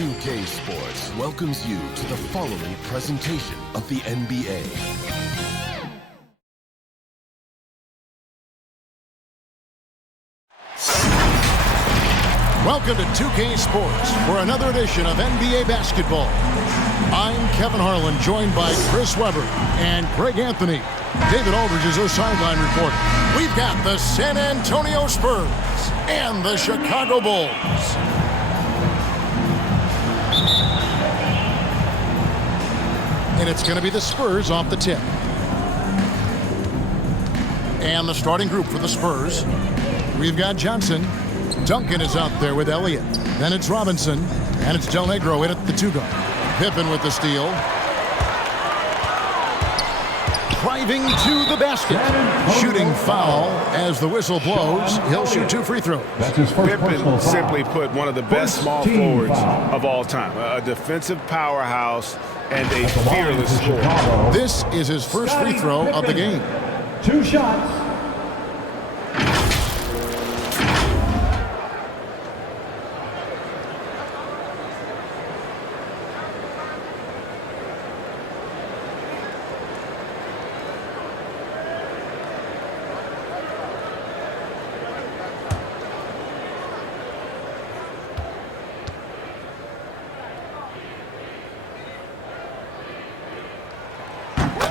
2K Sports welcomes you to the following presentation of the NBA. Welcome to 2K Sports for another edition of NBA basketball. I'm Kevin Harlan, joined by Chris Webber and Greg Anthony. David Aldridge is our sideline reporter. We've got the San Antonio Spurs and the Chicago Bulls. And it's going to be the Spurs off the tip. And the starting group for the Spurs. We've got Johnson. Duncan is out there with Elliott. Then it's Robinson. And it's Del Negro in at the two-guard. Pippen with the steal. Driving to the basket. Shooting foul as the whistle blows. He'll shoot 2 free throws. Pippen simply put one of the best small forwards of all time. A defensive powerhouse and a fearless scorer. This is his first free throw of the game. 2 shots.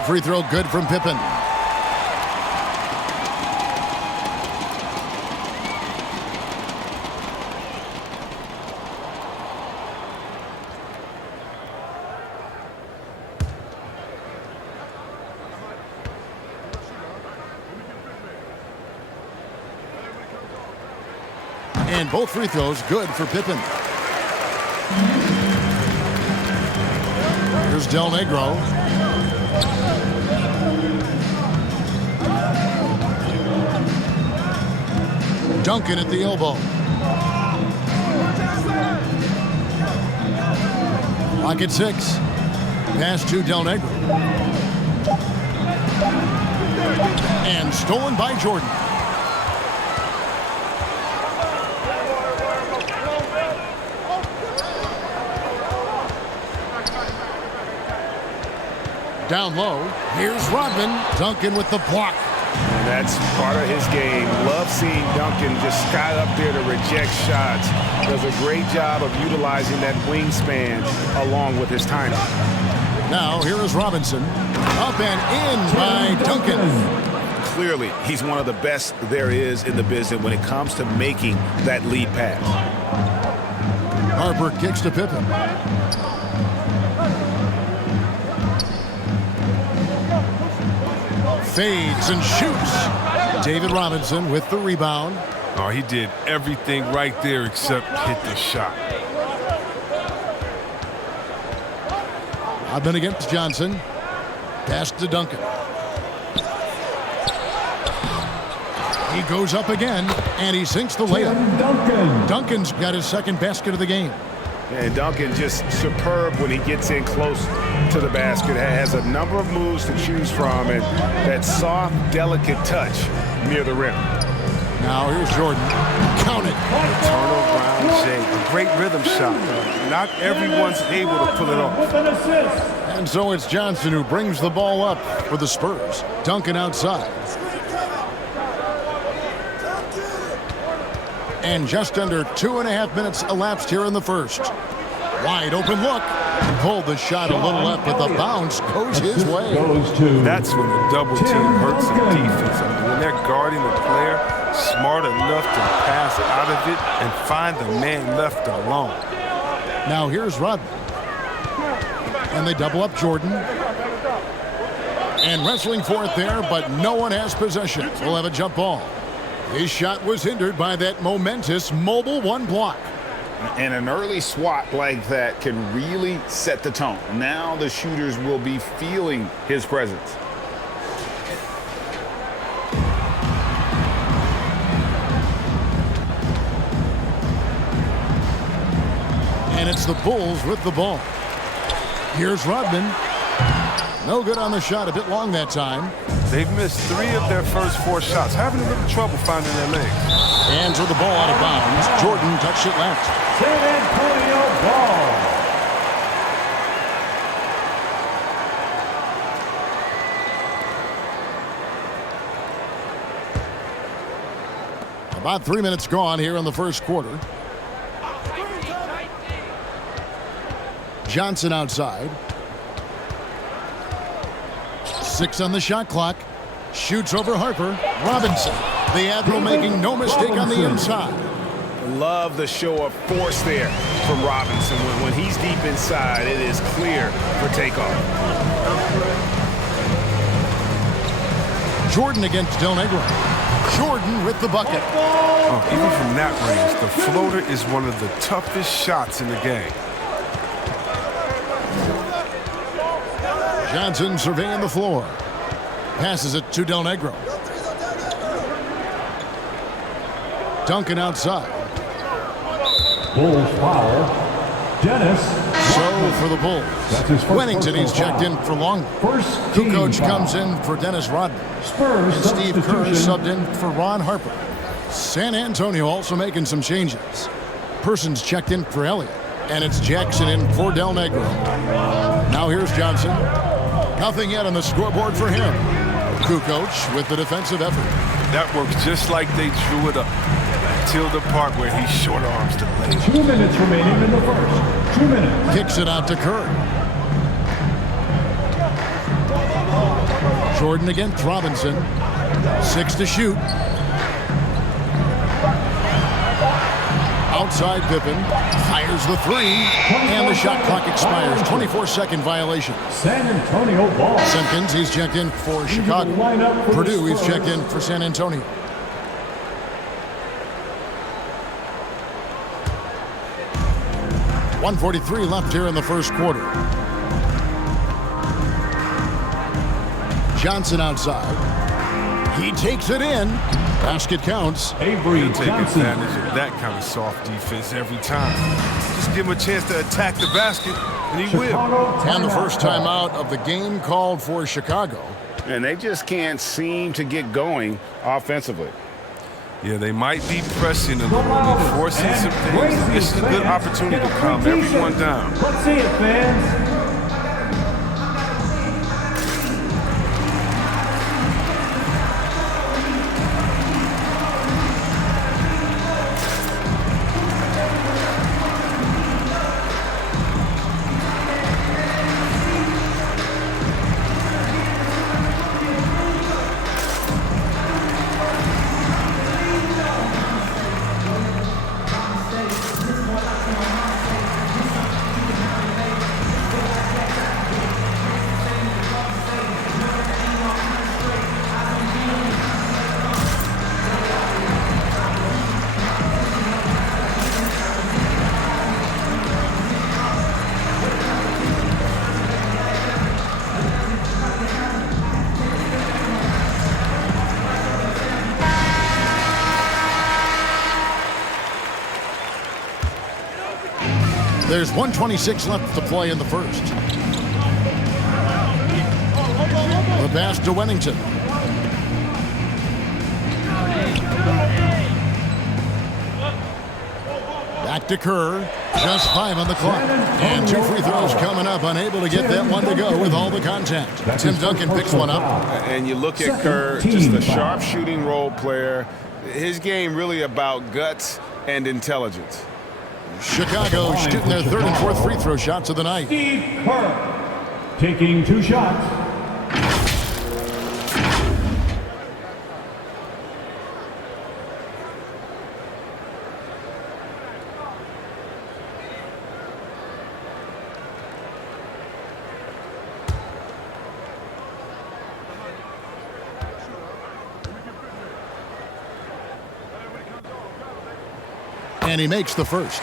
Free throw good from Pippen. And both free throws good for Pippen. Here's Del Negro. Duncan at the elbow. Clock at 6. Pass to Del Negro. And stolen by Jordan. Down low. Here's Rodman. Duncan with the block. And that's part of his game. Love seeing Duncan just sky up there to reject shots. Does a great job of utilizing that wingspan along with his timing. Now here is Robinson. Up and in by Duncan. Clearly, he's one of the best there is in the business when it comes to making that lead pass. Harper kicks to Pippen. Fades and shoots. David Robinson with the rebound. Oh, he did everything right there except hit the shot. Rodman against Johnson. Pass to Duncan. He goes up again, and he sinks the layup. Duncan's got his second basket of the game. And Duncan just superb when he gets in close to the basket. Has a number of moves to choose from, and that soft, delicate touch near the rim. Now here's Jordan. Count it. Turnaround shake. A great rhythm shot. Not everyone's able to pull it off. And so it's Johnson who brings the ball up for the Spurs. Duncan outside. And just under 2.5 minutes elapsed here in the first. Wide open look. Pulled the shot a little left, but the bounce goes his way. That's when the double team hurts the defense. I mean, when they're guarding the player, smart enough to pass out of it and find the man left alone. Now here's Rodman. And they double up Jordan. And wrestling for it there, but no one has possession. We'll have a jump ball. His shot was hindered by that momentous mobile 1 block. And an early swat like that can really set the tone. Now the shooters will be feeling his presence. And it's the Bulls with the ball. Here's Rodman. No good on the shot, a bit long that time. They've missed 3 of their first 4 shots, having a little trouble finding their legs. Hands with the ball out of bounds. Jordan touched it left. San Antonio ball. About 3 minutes gone here in the first quarter. Johnson outside. 6 on the shot clock. Shoots over Harper. Robinson. The Admiral making no mistake on the inside. Love the show of force there from Robinson. When he's deep inside, it is clear for takeoff. Jordan against Del Negro. Jordan with the bucket. Oh, even from that range, the floater is one of the toughest shots in the game. Johnson surveying the floor. Passes it to Del Negro. Duncan outside. Bulls foul. Dennis. So for the Bulls. Wennington, he's checked in for Long. Kukoc comes in for Dennis Rodman. Spurs And Steve Kerr subbed in for Ron Harper. San Antonio also making some changes. Persons checked in for Elliott. And it's Jackson in for Del Negro. Now here's Johnson. Nothing yet on the scoreboard for him. Kukoc with the defensive effort. That works just like they drew it up. Till the part where he short arms the lane. 2 minutes remaining in the first. 2 minutes. Kicks it out to Kerr. Jordan against Robinson. 6 to shoot. Outside Pippen. Fires the 3. And the shot clock expires. 24-second violation. San Antonio ball. Simpkins, he's checked in for Chicago. Purdue, he's checked in for San Antonio. .143 left here in the first quarter. Johnson outside. He takes it in. Basket counts. Avery He'll take Johnson. advantage of that kind of soft defense every time. Just give him a chance to attack the basket, and he will. Chicago And the timeout. first timeout of the game called for Chicago. And they just can't seem to get going offensively. Yeah, they might be pressing a little bit, forcing some things. This is a good opportunity to calm everyone down. Let's see it, fans. There's 1:26 left to play in the first. The pass to Wennington. Back to Kerr. Just 5 on the clock. And 2 free throws coming up. Unable to get that one to go with all the contact. Tim Duncan picks one up. And you look at Kerr, just a sharp shooting role player. His game really about guts and intelligence. Chicago shooting their 3rd and 4th free throw shots of the night. Steve Kerr taking 2 shots. And he makes the first.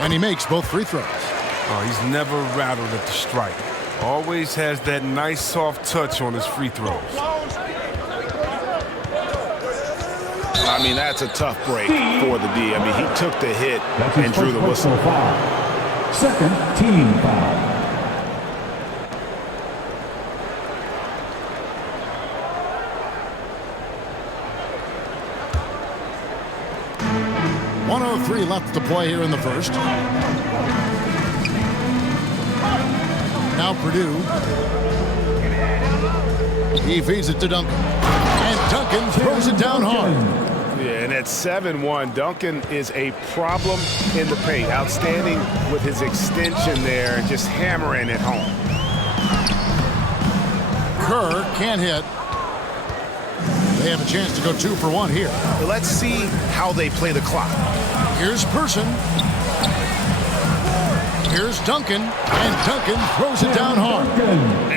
And he makes both free throws. Oh, he's never rattled at the stripe. Always has that nice soft touch on his free throws. I mean, that's a tough break for the D. I mean, he took the hit That's his and drew first the whistle. personal foul. Second team foul. 1:03 left to play here in the first. Now Purdue. He feeds it to Duncan. And Duncan throws it down hard. Yeah, and at 7-1, Duncan is a problem in the paint. Outstanding with his extension there, just hammering it home. Kerr can't hit. They have a chance to go 2 for 1 here. Let's see how they play the clock. Here's Person. Here's Duncan, and Duncan throws it down hard.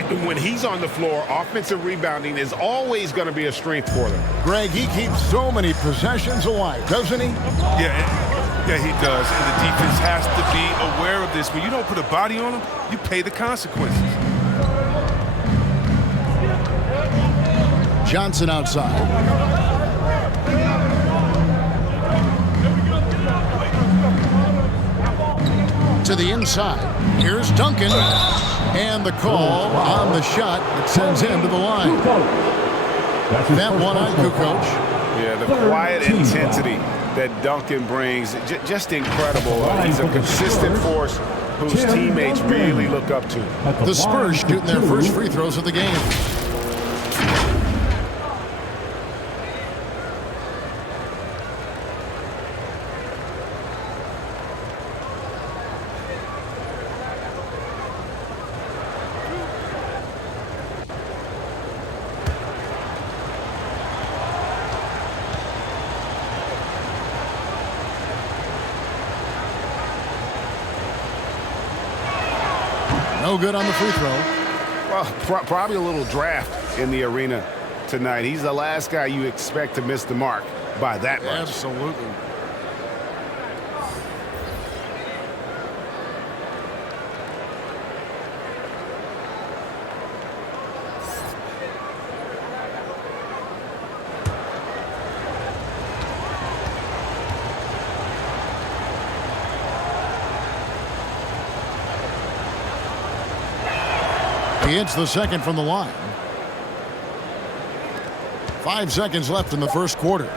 And when he's on the floor, offensive rebounding is always going to be a strength for them. Greg, he keeps so many possessions alive, doesn't he? Yeah, he does. And the defense has to be aware of this. When you don't put a body on him, you pay the consequences. Johnson outside. To the inside. Here's Duncan. And the call on the shot that sends him to the line. That one on Kukoc. Yeah, the quiet intensity that Duncan brings, just incredible. He's a consistent force whose teammates really look up to. The Spurs shooting their first free throws of the game. No good on the free throw. Well, probably a little draft in the arena tonight. He's the last guy you expect to miss the mark by that much. Absolutely. He hits the second from the line. 5 seconds left in the first quarter.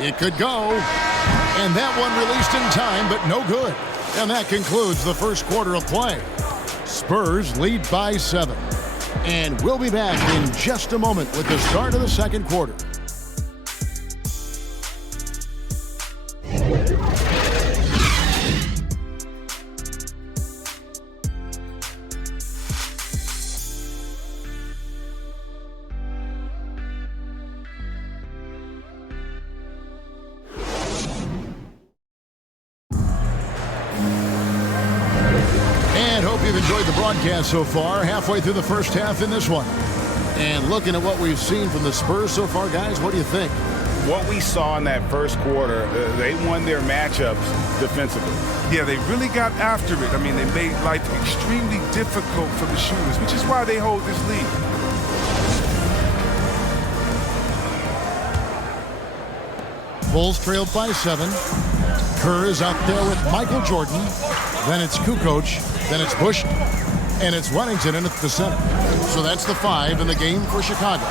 It could go. And that one released in time, but no good. And that concludes the first quarter of play. Spurs lead by 7. And we'll be back in just a moment with the start of the second quarter. You've enjoyed the broadcast so far, halfway through the first half in this one. And looking at what we've seen from the Spurs so far, guys, what do you think? What we saw in that first quarter, they won their matchups defensively. Yeah, they really got after it. I mean, they made life extremely difficult for the shooters, which is why they hold this lead. Bulls trailed by 7. Kerr is out there with Michael Jordan. Then it's Kukoc. Then it's Bush. And it's Runington in at the center. So that's the 5 in the game for Chicago.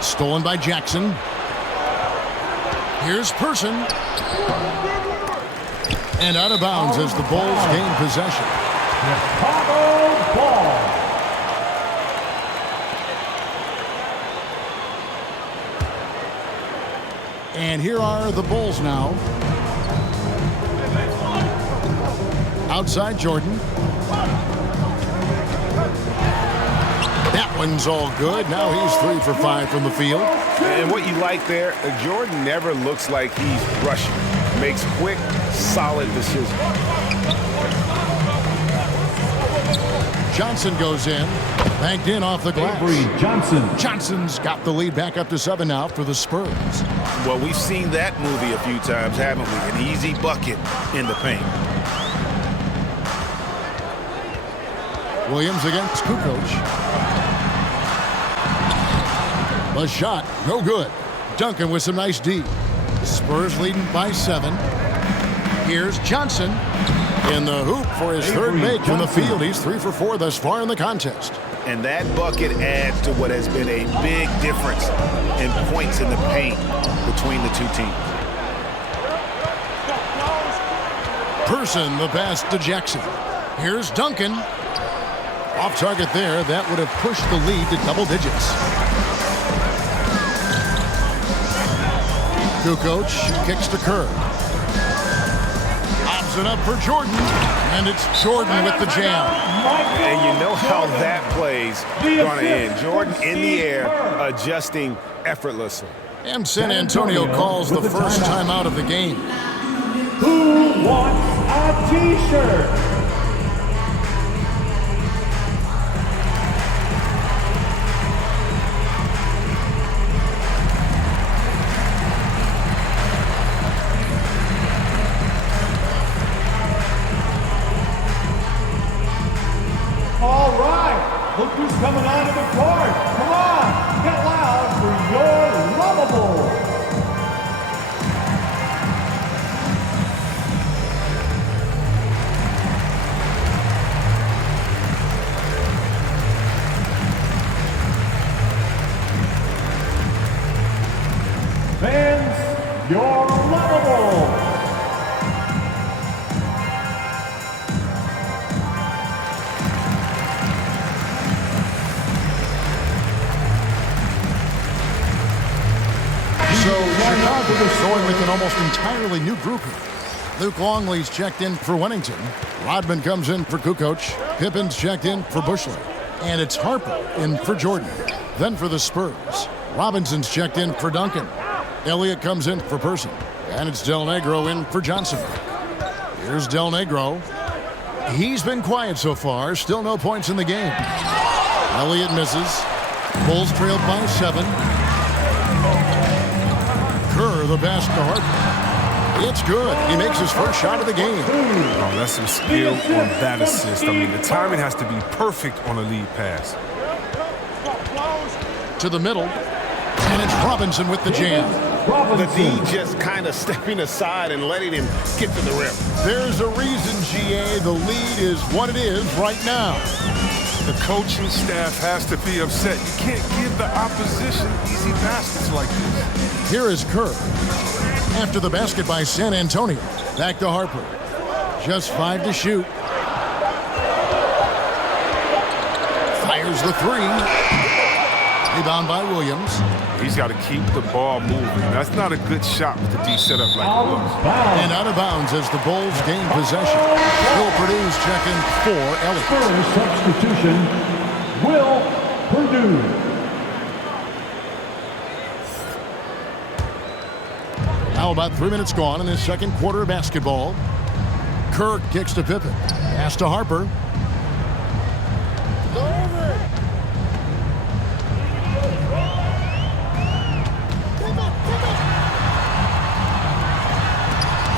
Stolen by Jackson. Here's Person. And out of bounds as the Bulls gain possession. Chicago ball. And here are the Bulls now. Outside Jordan. That one's all good. Now he's 3 for 5 from the field. And what you like there, Jordan never looks like he's rushing. Makes quick, solid decisions. Johnson goes in. Banked in off the glass. Johnson's got the lead back up to 7 now for the Spurs. Well, we've seen that movie a few times, haven't we? An easy bucket in the paint. Williams against Kukoc. A shot, no good. Duncan with some nice D. Spurs leading by 7. Here's Johnson in the hoop for his third make from the field. He's 3 for 4 thus far in the contest. And that bucket adds to what has been a big difference in points in the paint between the two teams. Person, the pass to Jackson. Here's Duncan. Off target there. That would have pushed the lead to double digits. Kukoc kicks to Kerr. Lobs it up for Jordan. And it's Jordan with the jam. And you know how that play's going to end. Jordan in the air, adjusting effortlessly. And San Antonio calls the first time out of the game. Who wants a T-shirt? All right, look who's coming onto the court. Come on, get loud for your lovable. Fans, you're lovable. So Chicago is going with an almost entirely new group here. Luke Longley's checked in for Wennington. Rodman comes in for Kukoc. Pippen's checked in for Bushley. And it's Harper in for Jordan. Then for the Spurs, Robinson's checked in for Duncan. Elliott comes in for Person. And it's Del Negro in for Johnson. Here's Del Negro. He's been quiet so far. Still no points in the game. Elliott misses. Bulls trailed by 7. Kerr, the pass to Harper. It's good. He makes his first shot of the game. Oh, that's some skill on that assist. I mean, the timing has to be perfect on a lead pass. To the middle. And it's Robinson with the jam. The D just kind of stepping aside and letting him get to the rim. There's a reason, GA, the lead is what it is right now. The coaching staff has to be upset. You can't give the opposition easy baskets like this. Here is Kerr. After the basket by San Antonio. Back to Harper. Just 5 to shoot. Fires the 3. Rebound by Williams. He's got to keep the ball moving. That's not a good shot with the D set up like it was. And out of bounds as the Bulls gain possession. Will Purdue's checking for Elliott. First substitution, Will Purdue. Now about 3 minutes gone in this second quarter of basketball. Kerr kicks to Pippen. Pass to Harper.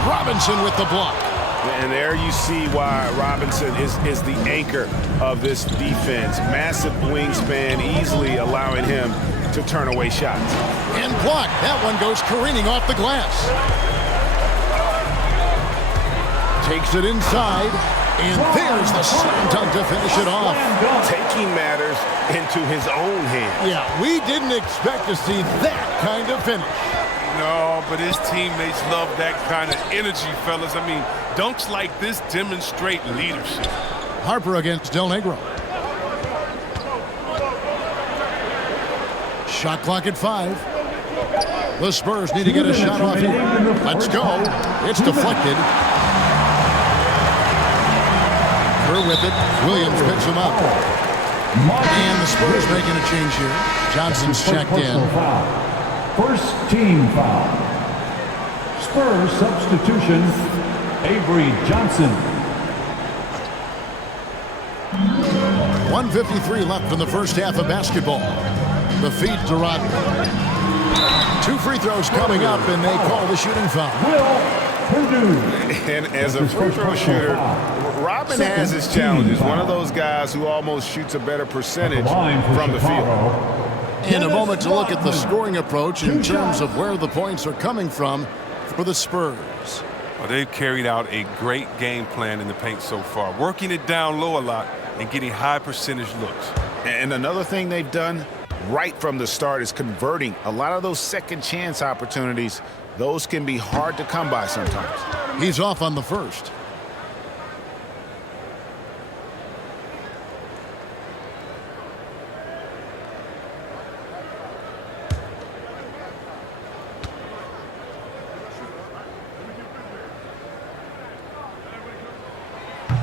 Robinson with the block. And there you see why Robinson is the anchor of this defense. Massive wingspan, easily allowing him to turn away shots. And blocked. That one goes careening off the glass. Takes it inside. And there's the slam dunk to finish it off. Taking matters into his own hands. Yeah, we didn't expect to see that kind of finish. No, but his teammates love that kind of energy, fellas. I mean, dunks like this demonstrate leadership. Harper against Del Negro. Shot clock at 5. The Spurs need to get a shot off here. Let's go. It's deflected. Kerr with it. Williams picks him up. And the Spurs making a change here. Johnson's checked in. First team foul. Spurs substitution, Avery Johnson. 1:53 left in the first half of basketball. The feed to Rodman. 2 free throws coming up, and they call the shooting foul. Will Purdue. And as a free throw shooter, Rodman has his challenges. One of those guys who almost shoots a better percentage from the field. In a moment to look at the scoring approach in terms of where the points are coming from for the Spurs. Well, they've carried out a great game plan in the paint so far, working it down low a lot and getting high percentage looks. And another thing they've done right from the start is converting a lot of those second chance opportunities. Those can be hard to come by sometimes. He's off on the first.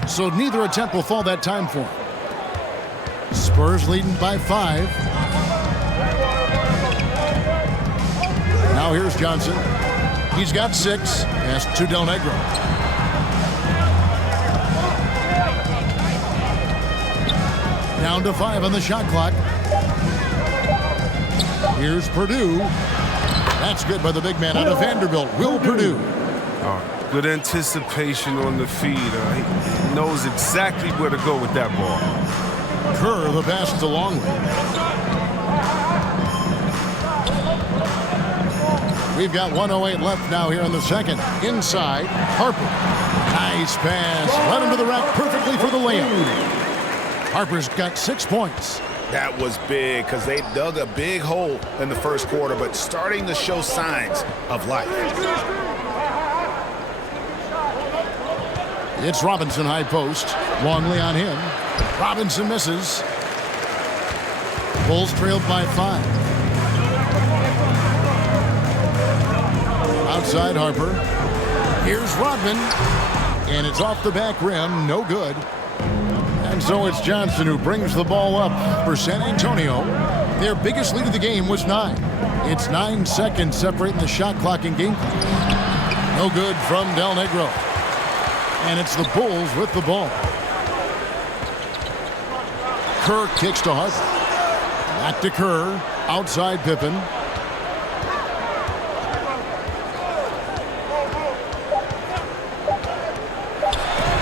So neither attempt will fall that time for him. Spurs leading by 5. Now here's Johnson. He's got 6. Pass to Del Negro. Down to 5 on the shot clock. Here's Purdue. That's good by the big man out of Vanderbilt, Will Purdue. Good anticipation on the feed. He knows exactly where to go with that ball. Kerr, the pass to Longley. We've got 1:08 left now here in the second. Inside, Harper. Nice pass. Led him to the rack perfectly for the layup. Harper's got 6 points. That was big because they dug a big hole in the first quarter, but starting to show signs of life. It's Robinson high post. Longley on him. Robinson misses. Bulls trailed by 5. Outside Harper. Here's Rodman. And it's off the back rim. No good. And so it's Johnson who brings the ball up for San Antonio. Their biggest lead of the game was 9. It's 9 seconds separating the shot clock and game clock. No good from Del Negro. And it's the Bulls with the ball. Kerr kicks to Harper. Back to Kerr. Outside Pippen.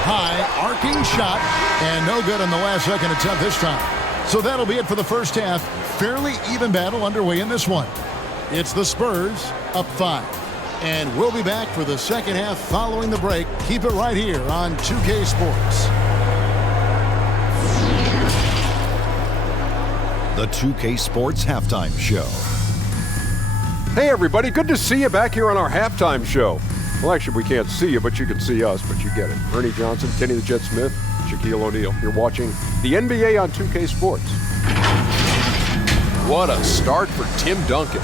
High arcing shot. And no good on the last second attempt this time. So that'll be it for the first half. Fairly even battle underway in this one. It's the Spurs up 5. And we'll be back for the second half following the break. Keep it right here on 2K Sports. The 2K Sports Halftime Show. Hey everybody, good to see you back here on our halftime show. Well, actually, we can't see you, but you can see us, but you get it. Ernie Johnson, Kenny the Jet Smith, Shaquille O'Neal. You're watching the NBA on 2K Sports. What a start for Tim Duncan.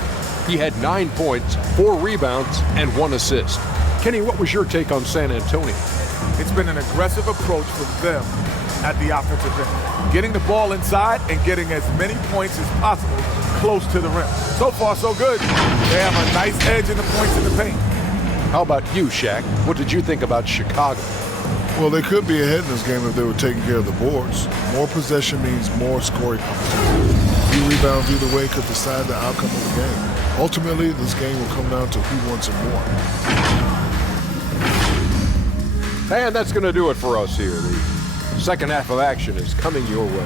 He had 9 points, 4 rebounds, and 1 assist. Kenny, what was your take on San Antonio? It's been an aggressive approach from them at the offensive end. Getting the ball inside and getting as many points as possible close to the rim. So far, so good. They have a nice edge in the points in the paint. How about you, Shaq? What did you think about Chicago? Well, they could be ahead in this game if they were taking care of the boards. More possession means more scoring opportunities. A few rebounds either way could decide the outcome of the game. Ultimately, this game will come down to who wants it more. And that's going to do it for us here. The second half of action is coming your way.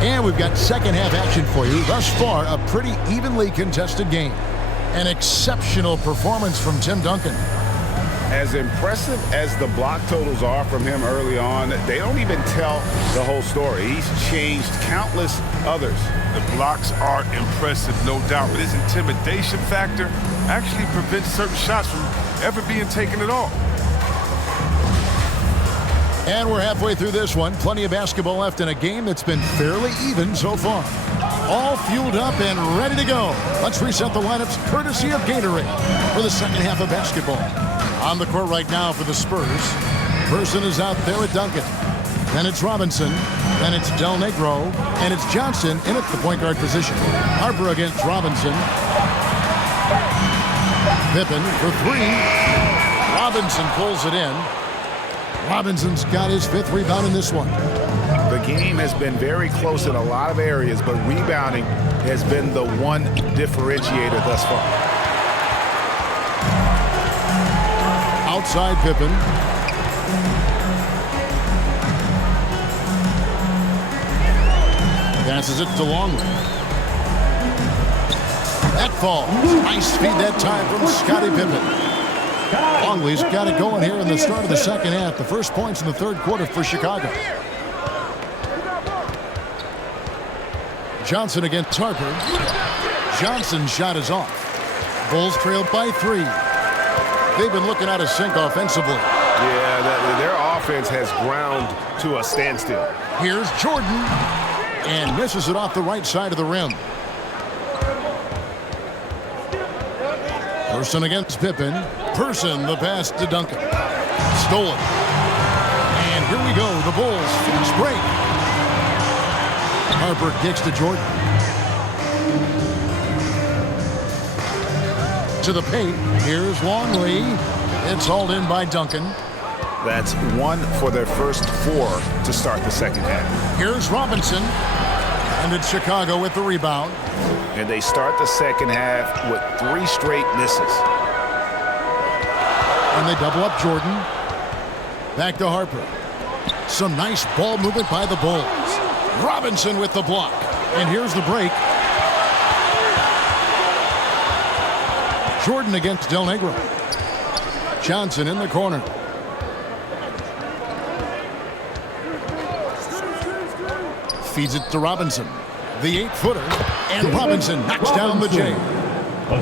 And we've got second half action for you. Thus far, a pretty evenly contested game. An exceptional performance from Tim Duncan. As impressive as the block totals are from him early on, they don't even tell the whole story. He's changed countless others. The blocks are impressive, no doubt, but his intimidation factor actually prevents certain shots from ever being taken at all. And we're halfway through this one. Plenty of basketball left in a game that's been fairly even so far. All fueled up and ready to go. Let's reset the lineups courtesy of Gatorade for the second half of basketball. On the court right now for the Spurs. Person is out there at Duncan. Then it's Robinson. Then it's Del Negro. And it's Johnson in at the point guard position. Harper against Robinson. Pippen for 3. Robinson pulls it in. Robinson's got his 5th rebound in this one. The game has been very close in a lot of areas, but rebounding has been the one differentiator thus far. Outside Pippen. Passes it to Longley. That falls. Nice feed that time from Scottie Pippen. Longley's got it going here in the start of the second half. The first points in the third quarter for Chicago. Johnson against Harper. Johnson's shot is off. Bulls trailed by 3. They've been looking out of sync offensively. Yeah, their offense has ground to a standstill. Here's Jordan, and misses it off the right side of the rim. Person against Pippen. Person, the pass to Duncan. Stolen. And here we go, the Bulls fast break. Harper kicks to Jordan. To the paint. Here's Longley. It's hauled in by Duncan. That's 1 for their first 4 to start the second half. Here's Robinson. And it's Chicago with the rebound. And they start the second half with 3 straight misses. And they double up Jordan. Back to Harper. Some nice ball movement by the Bulls. Robinson with the block. And here's the break. Jordan against Del Negro. Johnson in the corner. Feeds it to Robinson. The 8-footer. And Robinson knocks down the J.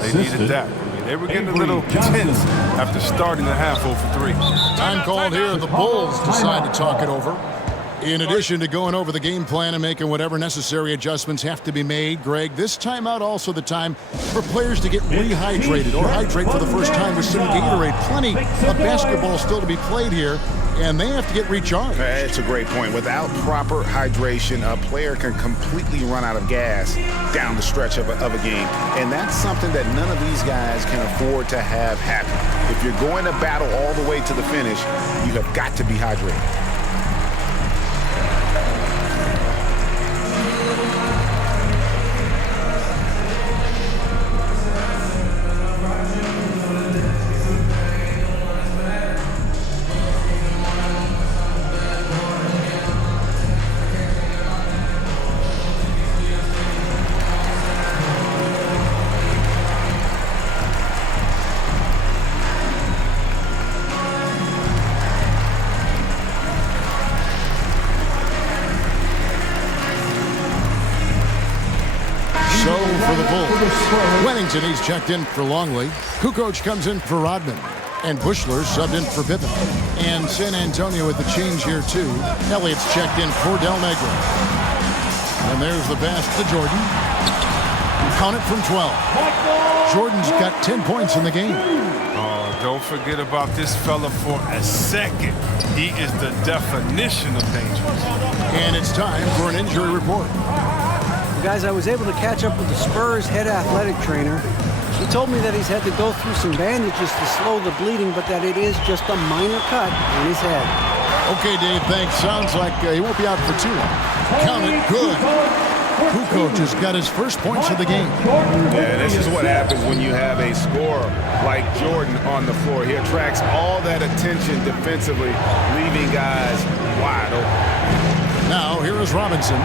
They needed that. I mean, they were getting a little tense after starting the half 0 for 3. Time called here. The Bulls decide to talk it over. In addition to going over the game plan and making whatever necessary adjustments have to be made, Greg, this timeout also the time for players to get rehydrated or hydrate for the first time with some Gatorade. Plenty of basketball still to be played here, and they have to get recharged. It's a great point. Without proper hydration, a player can completely run out of gas down the stretch of a game. And that's something that none of these guys can afford to have happen. If you're going to battle all the way to the finish, you have got to be hydrated. He's checked in for Longley. Kukoc comes in for Rodman. And Bushler subbed in for Pippen. And San Antonio with the change here, too. Elliott's checked in for Del Negro. And there's the pass to Jordan. Count it from 12. Jordan's got 10 points in the game. Oh, don't forget about this fella for a second. He is the definition of dangerous. And it's time for an injury report. Guys, I was able to catch up with the Spurs head athletic trainer. He told me that he's had to go through some bandages to slow the bleeding, but that it is just a minor cut on his head. Okay, Dave, thanks. Sounds like he won't be out for too long. Count it, good. Kukoc has got his first points of the game. Yeah, this is what happens when you have a scorer like Jordan on the floor. He attracts all that attention defensively, leaving guys wide open. Now, here is Robinson.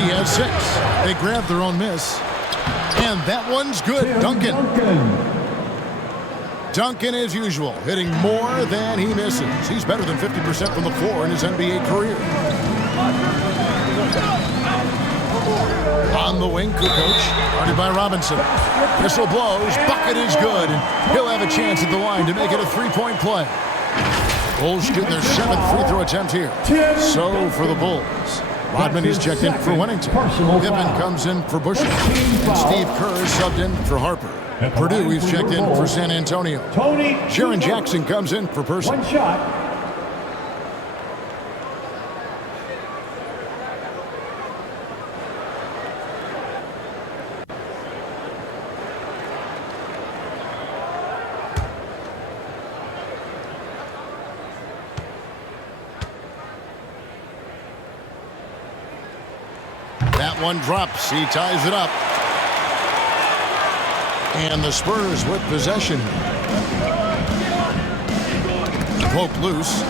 He has 6. They grab their own miss. And that one's good. Duncan. Duncan, as usual, hitting more than he misses. He's better than 50% from the floor in his NBA career. On the wing, Kukoc, guarded by Robinson. Whistle blows. Bucket is good. And he'll have a chance at the line to make it a 3-point play. Bulls getting their 7th free throw attempt here. So for the Bulls. Rodman is checked in for Winnington. Pippen comes in for Bushler. And Steve Kerr is subbed in for Harper. Purdue is checked in for San Antonio. Sharon Jackson comes in for Person. One shot. One drops. He ties it up. And the Spurs with possession. Poke loose.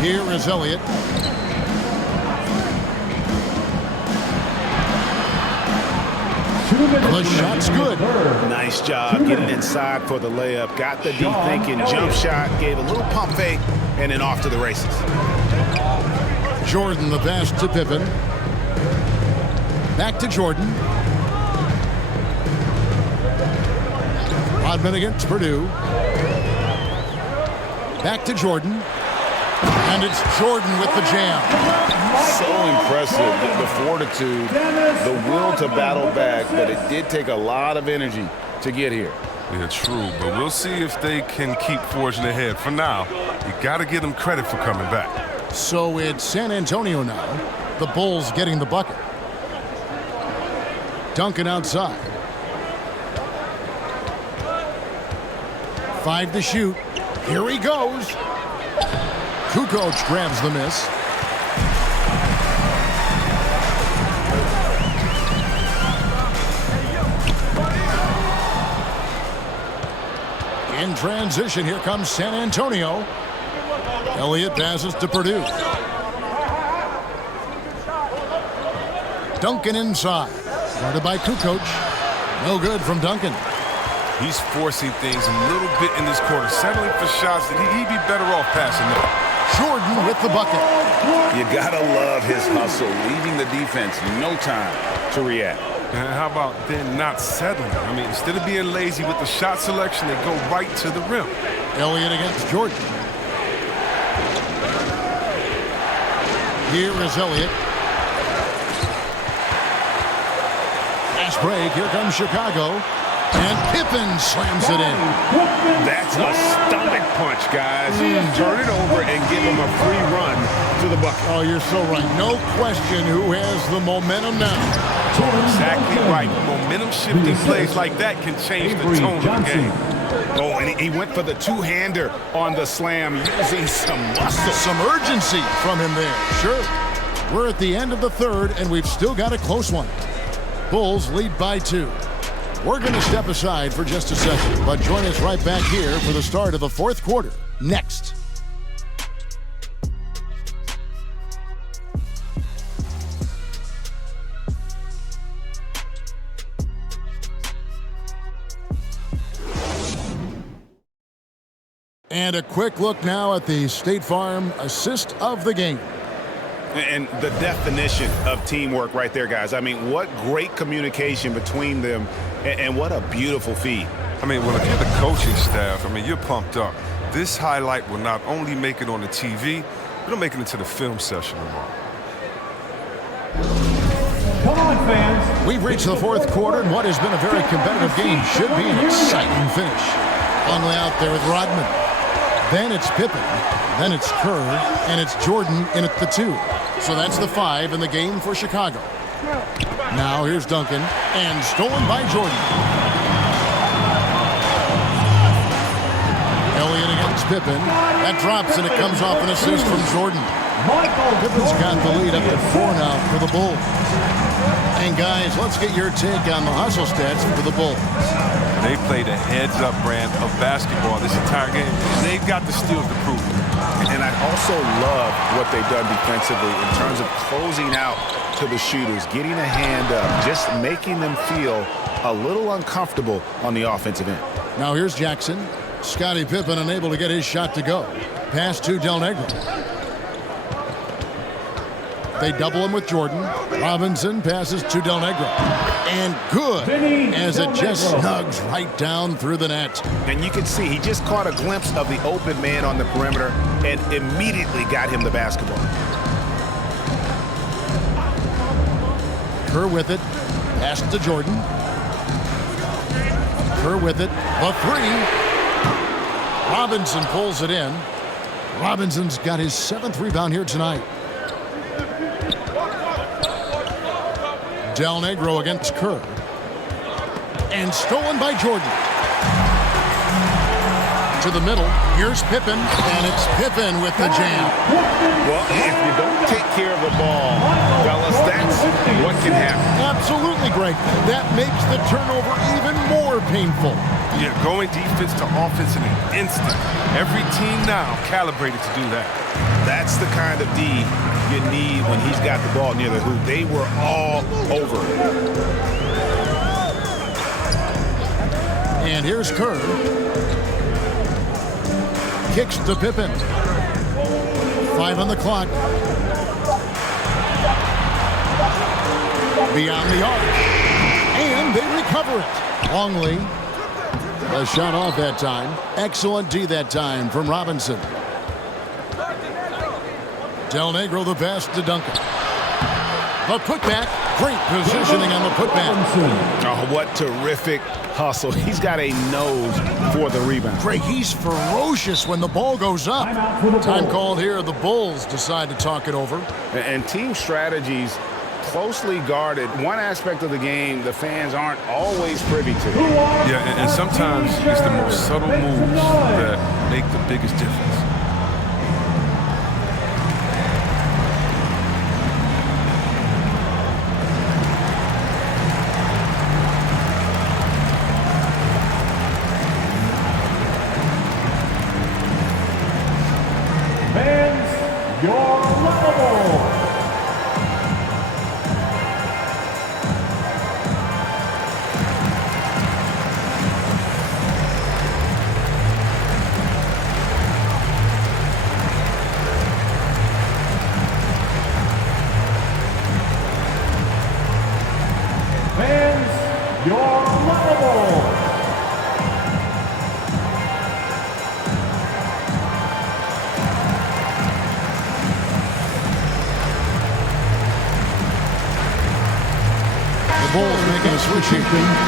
Here is Elliott. The shot's good. Nice job getting inside for the layup. Got the D thinking, jump shot, gave a little pump fake, and then off to the races. Jordan the pass to Pippen. Back to Jordan. Rodman against Purdue. Back to Jordan. And it's Jordan with the jam. So impressive, the fortitude, the will to battle back, but it did take a lot of energy to get here. Yeah, true, but we'll see if they can keep forging ahead. For now, you got to give them credit for coming back. So it's San Antonio now. The Bulls getting the bucket. Duncan outside. 5 to shoot. Here he goes. Kukoc grabs the miss. In transition, here comes San Antonio. Elliott passes to Purdue. Duncan inside. Guarded by Kukoc. No good from Duncan. He's forcing things a little bit in this quarter, settling for shots that he'd be better off passing them. Jordan with the bucket. You gotta love his hustle, leaving the defense no time to react. And how about then not settling? I mean, instead of being lazy with the shot selection, they go right to the rim. Elliott against Jordan. Here is Elliott. Fast break. Here comes Chicago. And Pippen slams it in. That's a stomach punch, guys. Turn it over and give him a free run to the bucket. Oh, you're so right. No question who has the momentum now. Exactly right. Momentum-shifting plays like that can change the tone of the game. Oh, and he went for the two-hander on the slam, using some muscle. Some urgency from him there. Sure. We're at the end of the third, and we've still got a close one. Bulls lead by 2. We're going to step aside for just a second, but join us right back here for the start of the fourth quarter. Next. And a quick look now at the State Farm assist of the game. And the definition of teamwork right there, guys. I mean, what great communication between them, and what a beautiful feed. I mean, well, if you're the coaching staff, I mean, you're pumped up. This highlight will not only make it on the TV, it'll make it into the film session tomorrow. Come on, fans. We've reached the fourth quarter, and what has been a very competitive game should be an exciting finish. Longley out there with Rodman. Then it's Pippen. Then it's Kerr. And it's Jordan in at the 2. So that's the 5 in the game for Chicago. Now here's Duncan. And stolen by Jordan. Elliott against Pippen. That drops, and it comes off an assist from Jordan. Pippen's got the lead up to 4 now for the Bulls. And guys, let's get your take on the hustle stats for the Bulls. They played a heads-up brand of basketball this entire game. They've got the steals to prove it. And I also love what they've done defensively in terms of closing out to the shooters, getting a hand up, just making them feel a little uncomfortable on the offensive end. Now here's Jackson. Scottie Pippen unable to get his shot to go. Pass to Del Negro. They double him with Jordan. Robinson passes to Del Negro. And good, as it just snugs right down through the net. And you can see he just caught a glimpse of the open man on the perimeter and immediately got him the basketball. Kerr with it. Pass to Jordan. Kerr with it. The 3. Robinson pulls it in. Robinson's got his 7th rebound here tonight. Del Negro against Kerr. And stolen by Jordan. To the middle. Here's Pippen. And it's Pippen with the jam. Well, if you don't take care of the ball, fellas, that's what can happen. Absolutely, Greg. That makes the turnover even more painful. Yeah, going defense to offense in an instant. Every team now calibrated to do that. That's the kind of D you need when he's got the ball near the hoop. They were all over it. And here's Kerr. Kicks to Pippen. 5 on the clock. Beyond the arc. And they recover it. Longley. A shot off that time. Excellent D that time from Robinson. Del Negro the pass to Duncan. The putback. Great positioning on the putback. Oh, what terrific hustle. He's got a nose for the rebound. Greg, he's ferocious when the ball goes up. Time called here. The Bulls decide to talk it over. And team strategies closely guarded. One aspect of the game the fans aren't always privy to. Yeah, and sometimes it's the most subtle moves that make the biggest difference.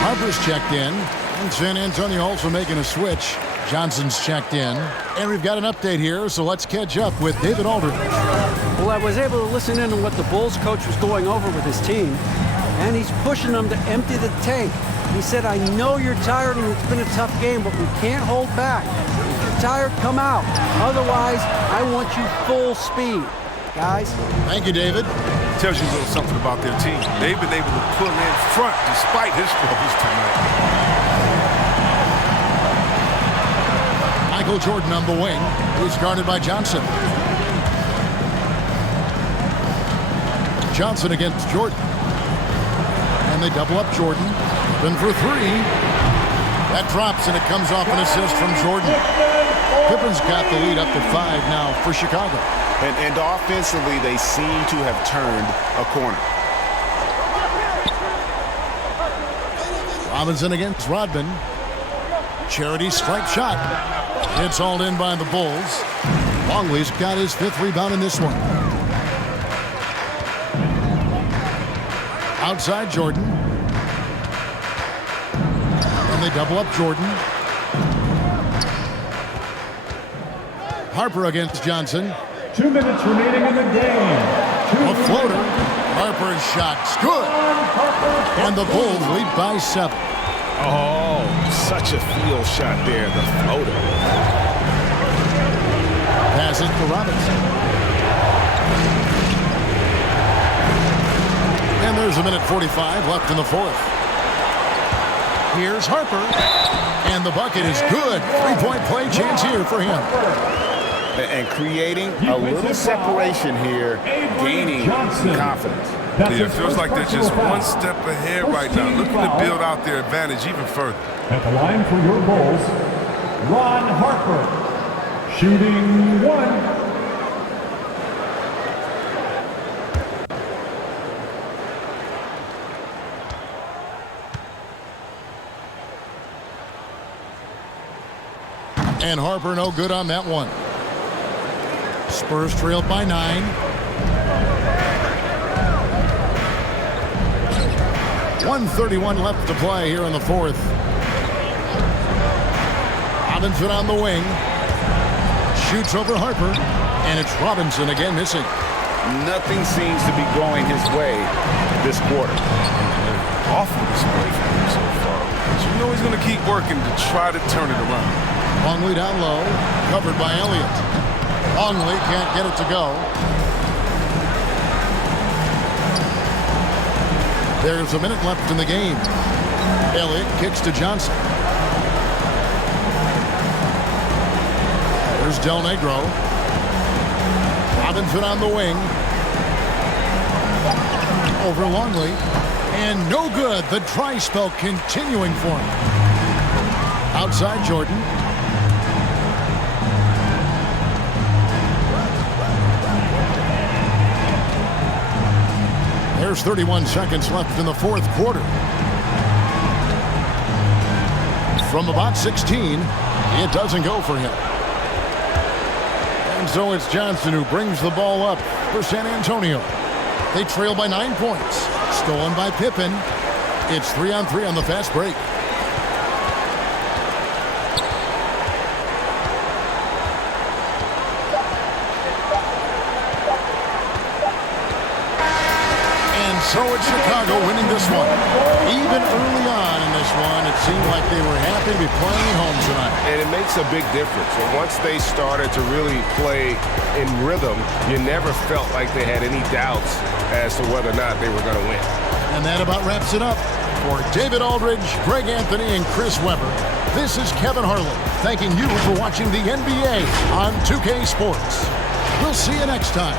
Harper's checked in. And San Antonio also making a switch. Johnson's checked in. And we've got an update here, so let's catch up with David Aldridge. Well, I was able to listen in to what the Bulls coach was going over with his team, and he's pushing them to empty the tank. He said, I know you're tired and it's been a tough game, but we can't hold back. If you're tired, come out. Otherwise, I want you full speed. Guys? Thank you, David. Tells you a little something about their team. They've been able to pull in front despite his struggles tonight. Michael Jordan on the wing. He's guarded by Johnson. Johnson against Jordan. And they double up Jordan. Then for 3. That drops and it comes off an assist from Jordan. Pippen's got the lead up to 5 now for Chicago. And offensively, they seem to have turned a corner. Robinson against Rodman. Charity stripe shot. It's hauled in by the Bulls. Longley's got his 5th rebound in this one. Outside Jordan. And they double up Jordan. Harper against Johnson. 2 minutes remaining in the game. A floater. Harper's shot's good. And the Bulls lead by 7. Oh, such a field shot there, the floater. Passes to Robinson. And there's a minute 45 left in the 4th. Here's Harper. And the bucket is good. 3-point play chance here for him. And creating a little separation here, gaining some confidence. Yeah, it feels like they're just one step ahead right now, looking to build out their advantage even further. At the line for your Bulls, Ron Harper, shooting 1. And Harper no good on that one. Spurs trailed by 9. 1:31 left to play here in the 4th. Robinson on the wing. Shoots over Harper. And it's Robinson again missing. Nothing seems to be going his way this quarter. Awful display from him so far. So you know he's going to keep working to try to turn it around. Longley down low. Covered by Elliott. Longley can't get it to go. There's a minute left in the game. Elliott kicks to Johnson. There's Del Negro. Robinson on the wing. Over Longley. And no good. The dry spell continuing for him. Outside Jordan. There's 31 seconds left in the fourth quarter. From about 16, it doesn't go for him. And so it's Johnson who brings the ball up for San Antonio. They trail by 9 points. Stolen by Pippen. It's 3-on-3 on the fast break. So it's Chicago winning this one. Even early on in this one, it seemed like they were happy to be playing home tonight. And it makes a big difference. And once they started to really play in rhythm, you never felt like they had any doubts as to whether or not they were going to win. And that about wraps it up. For David Aldridge, Greg Anthony, and Chris Webber, this is Kevin Harlan thanking you for watching the NBA on 2K Sports. We'll see you next time.